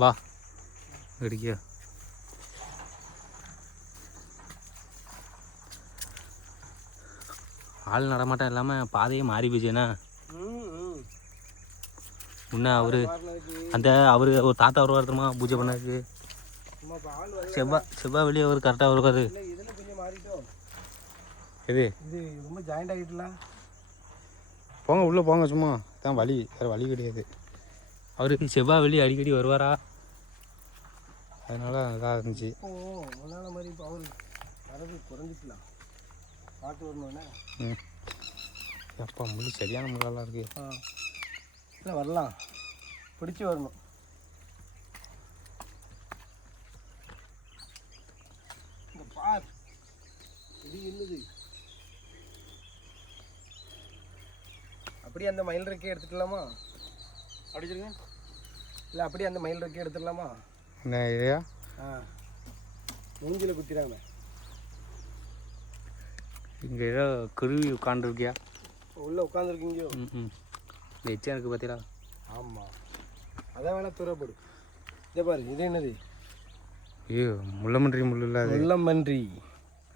வா இடிக்க. ஆள் நடமாட்டம் இல்லாமல் பாதையே மாறி போச்சுண்ணா. முன்ன அவரு அந்த அவரு ஒரு தாத்தா வருவாருமா பூஜை பண்ணாருக்கு. செவ்வாய் வெளியே அவர் கரெக்டாக வருவார். எது இது ரொம்ப ஜாயிண்ட் ஆகிட்டுலாம். போங்க உள்ளே போங்க, சும்மா தான் வழி, வேறு வழி கிடையாது. அவருக்கு செவ்வாய் வெளியே அடிக்கடி வருவாரா, அதனால இதாக இருந்துச்சு. முன்னாள் மாதிரி இப்போ அவர் வரது குறைஞ்சிக்கலாம். பார்த்து வரணும்னா எப்பா முள்ளு சரியான முள்ளெல்லாம் இருக்கு. இல்லை வரலாம், பிடிச்சி வரணும். இந்த பார் இது என்னது, அப்படியே அந்த மயில் ரெக்கே எடுத்துக்கலாமா? அடிச்சிருங்க. இல்லை அப்படியே அந்த மயில் ரெக்கே எடுத்துடலாமா? என்ன ஐடியா? மூஞ்சில் குத்திடாம. இங்கே ஏதோ குருவி உட்காந்துருக்கியா? உள்ளே உட்காந்துருக்கீங்கயோ? இந்த எச்சா இருக்குது பார்த்தீங்களா? ஆமாம், அதான் வேணால் துறப்படு. இதே பாரு, இது என்னது? ஐயோ முள்ளம்பன்றி முள் இல்லை, முள்ளம்பன்றி.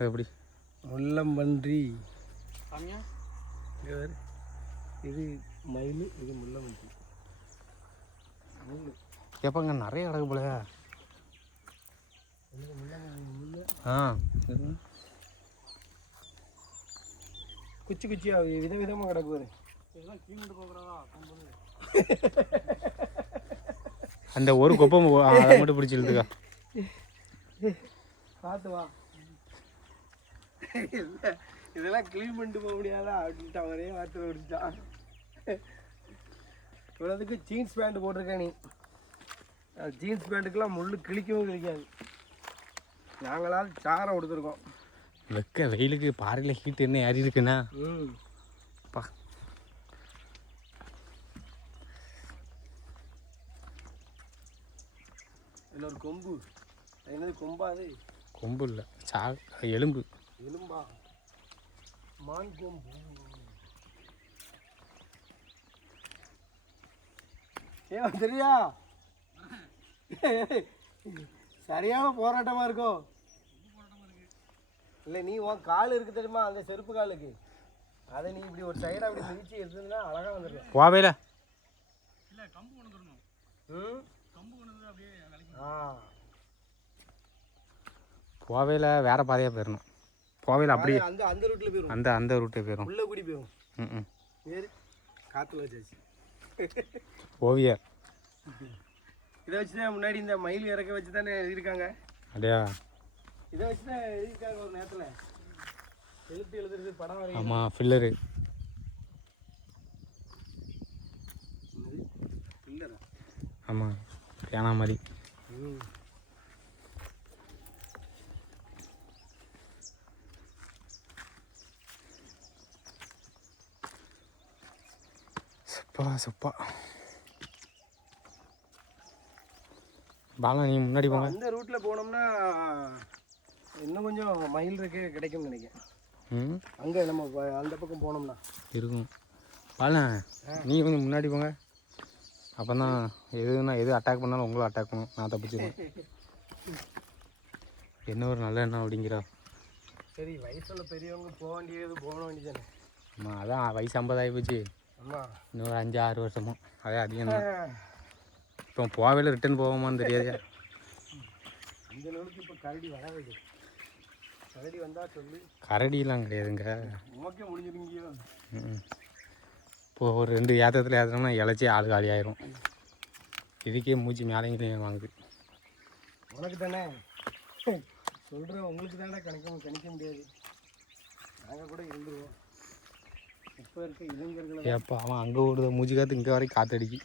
எப்படி முள்ளம்பன்றி? இது மயில், இது முள்ளம்பன்றி. எப்போங்க நிறைய கிடக்கு போல. குச்சி குச்சியா விதவிதமாக கிடக்கு பாரு. அந்த ஒரு கொப்பம் அதை மட்டும் பிடிச்சி இழுத்துக்கா. பார்த்து வா. இல்லை இதெல்லாம் க்ளீன் பண்ணிட்டு போக முடியாதா அப்படின்ட்டு அவரே வார்த்தை விடுச்சான். இவ்வளோதுக்கு ஜீன்ஸ் பேண்ட் போட்டிருக்கேன் நீ. ஜீன்ஸ் பேண்ட்டுக்கெல்லாம் முள் கிழிக்கவும் கிழிக்காது. நாங்களால் சாரம் கொடுத்துருக்கோம். வெக்க வெயிலுக்கு பாறையில் ஹீட் என்ன ஏறி இருக்குண்ணா. பா இதில் ஒரு கொம்பு, என்னது கொம்பா? அது கொம்பு இல்லை, எலும்பு. எலும்பா? மான் கொம்பு. தெரியா? சரியான போராட்டமாக இருக்கும். இல்லை நீ உன் கால் இருக்கு தெரியுமா, அந்த செருப்பு காலுக்கு, அதை நீ இப்படி ஒரு சைடாக அப்படி மிதிச்சு எடுத்துருந்தா அழகாக வந்துடும். போவேல இல்லை, கம்பு கொண்டு வரணும். கம்பு கொண்டு அப்படியே போவேல வேற பாதையாக போயிடணும். போவேல அப்படியே அந்த ரூட்டில் போயிடும். அந்த ரூட்டே போயிடும். உள்ளே கூடி போயிடும். வேறு காற்றுல வச்சாச்சு. ஓவியர் இதை வச்சு தான் முன்னாடி இந்த மயில் இறக்க வச்சு தானே எழுதியிருக்காங்க. அப்படியா? இதை வச்சு தான் எழுதியிருக்காங்க ஒரு நேரத்தில். எழுதுறது படம் வரைக்கும். ஆமாம், ஃபில்லரு. ஃபில்லரா? ஆமாம், பேனா மாதிரி. சப்பா சப்பா. பாலா நீ முன்னாடி போங்க. அந்த ரூட்டில் போனோம்னா இன்னும் கொஞ்சம் மயில் இருக்கு கிடைக்கும்னு நினைக்கிறேன். அங்கே நம்ம அந்த பக்கம் போனோம்னா இருக்கும். பாலா நீ கொஞ்சம் முன்னாடி போங்க. அப்போ தான் எது அட்டாக் பண்ணாலும் உங்களும் அட்டாக் பண்ணும், நான் தப்பிச்சிடுவேன். என்ன ஒரு நல்ல எண்ணம் அப்படிங்கிறா. சரி, வயசுல பெரியவங்க போக வேண்டியதானே. ஆமாம், அதான் வயசு 50 ஆகி போச்சு. ஆமாம், இன்னொரு 5-6 வருஷமும் அதே அதிகம் தான். இப்போ போவேல ரிட்டர்ன் போவோமான்னு தெரியாது. இந்த அளவுக்கு இப்போ கரடி வர வைக்க. கரடி வந்தால் சொல்லி. கரடிலாம் கிடையாதுங்க, ஓகே முடிஞ்சிருங்க. இப்போது ஒரு 2 ஏற்றத்தில் ஏற்றோம்னா இழைச்சி ஆள் காலி ஆயிரும். இதுக்கே மூச்சு மேலேங்க வாங்குது. உனக்கு தானே சொல்கிறேன், உங்களுக்கு தானே கணிக்க முடியாது. நாங்கள் கூட இருந்துருவோம். இப்போ இருக்க இளைஞர்கள் ஏப்பா அவன் அங்கே ஓடுத மூச்சு காற்று இங்கே வரைக்கும் காற்றடிக்கி.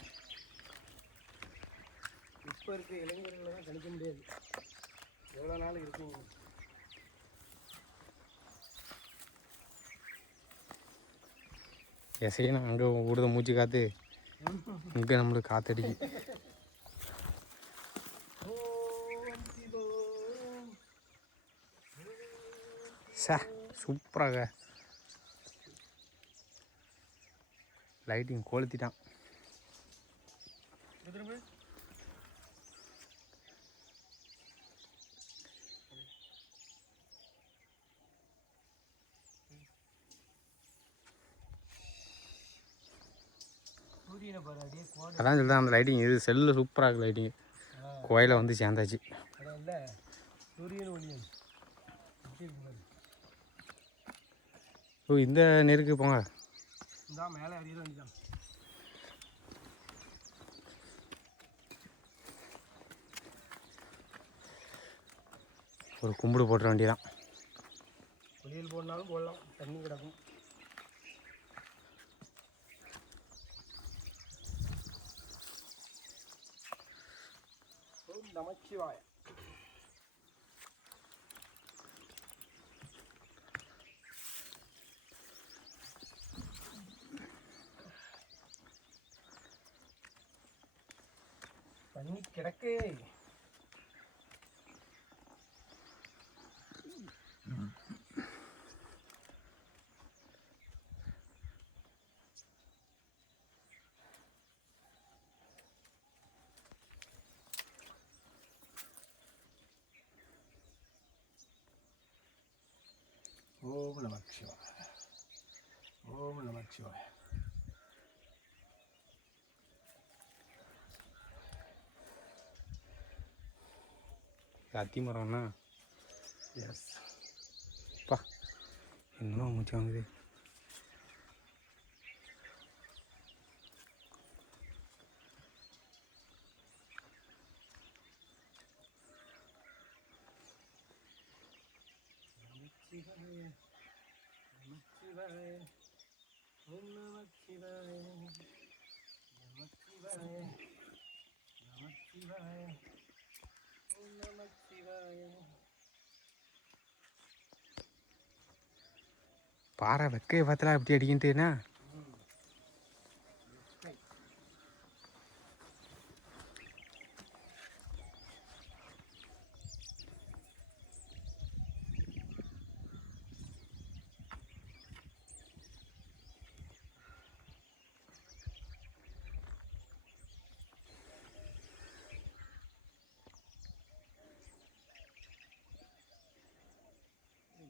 இப்போ இருக்க இளைஞர்களை தான் கணிக்க முடியாது, எவ்வளோ நாள் இருக்குங்க. எசைனா அங்கே ஓடுத மூச்சு காற்று இங்கே நம்மளுக்கு காற்றடிக்கி. சூப்பராக லைட்டிங் கொளுத்திட்டான். வெளியில் பாரு அப்படியே கோடை. அதான் சொல்லிதான் அந்த லைட்டிங் இது செல்லில் சூப்பராக இருக்குது லைட்டிங். கோயிலை வந்து சேர்ந்தாச்சு. அதான் இல்லை சூரியன் ஒளியன் எப்படி இருக்கு பாரு. ஓ இந்த நெருக்கு போங்க. இந்தா மேலே அடிக்கிற வேண்டியதான். ஒரு கும்பிடு போட்டுற வேண்டியதான். வெளியில் போடனாலும் போடலாம், தண்ணி கிடக்கும். ஓம் நமச்சிவாய. தண்ணி கிடக்கே. ஓம் நமச்சிவாய. ஓம் நமச்சிவாய. அத்தி மரம்னா எஸ் பா இன்னும் மூச்சு வாங்குது. நமச்சிவாய. நமச்சிவாய. ஓம் நமச்சிவாய. நமச்சிவாய. நமச்சிவாய. ஓம் நமச்சிவாய. பாறை வெக்கையை பார்த்தலாம் எப்படி அடிக்கிட்டுனா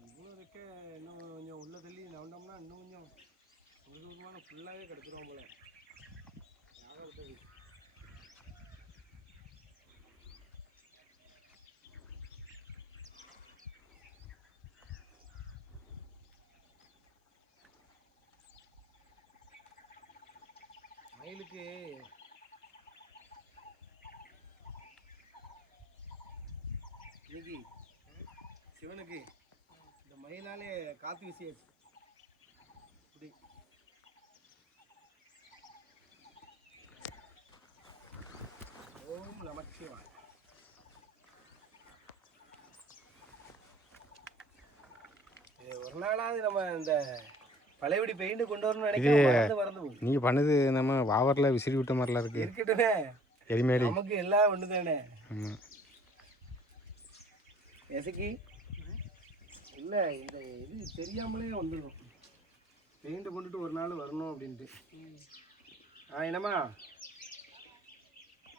இவ்வளோ இருக்க இன்னும் கொஞ்சம் உள்ள தள்ளி நவண்டோம்னா இன்னும் கொஞ்சம் ஒரு தூரமான ஃபுல்லாகவே கிடச்சிரும் போல. யாக விட்டது. மயிலுக்கு இன்னைக்கு சிவனுக்கு இந்த மயிலாலே காற்று வீசியாச்சு. இப்படி ஓம் நமச்சிவாய. ஒரு நாளாவது நம்ம இந்த பழையபடி பெயிண்ட் கொண்டு வரணும்னு நினைக்கிறேன். மறந்து போகுது. நீங்கள் பண்ணது நம்ம வாவரில் விசிறி விட்ட மாதிரிலாம் இருக்குது. இருக்கட்டுமே, எரிமேலி நமக்கு எல்லாம் ஒன்று தானே. ஆமாம் எசக்கி இல்லை இந்த இது தெரியாமலே வந்துடும். பெயிண்ட் கொண்டுட்டு ஒரு நாள் வரணும் அப்படின்ட்டு. என்னம்மா